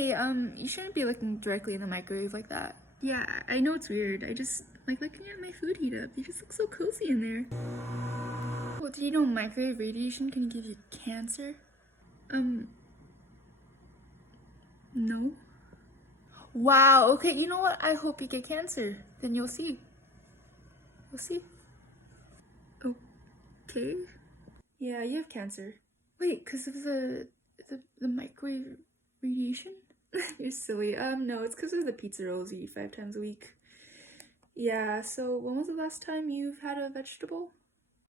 Hey, you shouldn't be looking directly in the microwave like that. Yeah, I know it's weird. I just like looking at my food heat up. They just look so cozy in there. Well, do you know microwave radiation can give you cancer? No. Wow, okay, you know what? I hope you get cancer. Then you'll see. You'll see. Okay. Yeah, you have cancer. Wait, because of the microwave radiation? You're silly. No, it's because of the pizza rolls you eat 5 times a week. Yeah, so when was the last time you've had a vegetable?